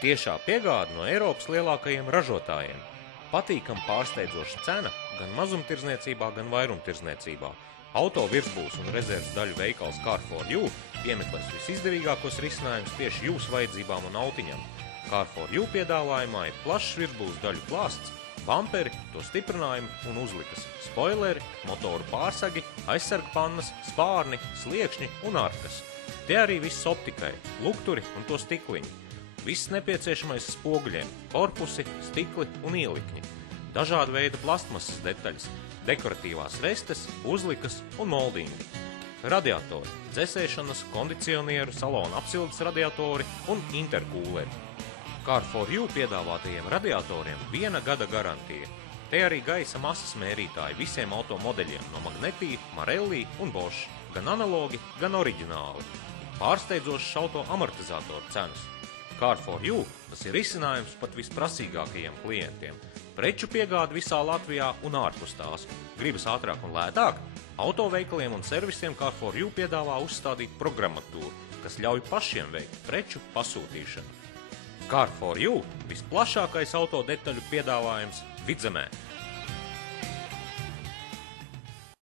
Tiešā piegāde no Eiropas lielākajiem ražotājiem. Patīkam pārsteidzoša cena gan mazumtirdzniecībā, gan vairumtirdzniecībā. Auto virsbūves un rezerves daļu veikals Car4U piemeklēs visizdevīgākos risinājumus tieši jūsu vajadzībām un autiņam. Car4U piedāvājumā ir plašs virsbūves daļu klāsts, bamperi, to stiprinājumi un uzlikas, spoileri, motoru pārsagi, aizsargpannas, spārni, sliekšņi un arkas. Te arī viss optikai, lukturi un to stikliņi. Viss nepieciešamais spoguļiem, korpusi, stikli un ielikņi. Dažāda veida plastmasas detaļas, dekoratīvās restes, uzlikas un moldingi. Radiatori, dzesēšanas, kondicionieru, salona apsildes radiatori un interkūleri. Car4U piedāvātajiem radiatoriem 1 gada garantija. Te arī gaisa masas mērītāji visiem automodeļiem no Magneti, Marelli un Bosch, gan analogi, gan oriģināli. Pārsteidzošas auto amortizatoru cenas. Car4U tas ir risinājums pat visprasīgākajiem klientiem. Preču piegāde visā Latvijā un ārpus tās. Gribas ātrāk un lētāk? Autoveikaliem un servisiem Car4U piedāvā uzstādīt programmatūru, kas ļauj pašiem veikt preču pasūtīšanu. Car4U visplašākais auto detaļu piedāvājums Vidzemē.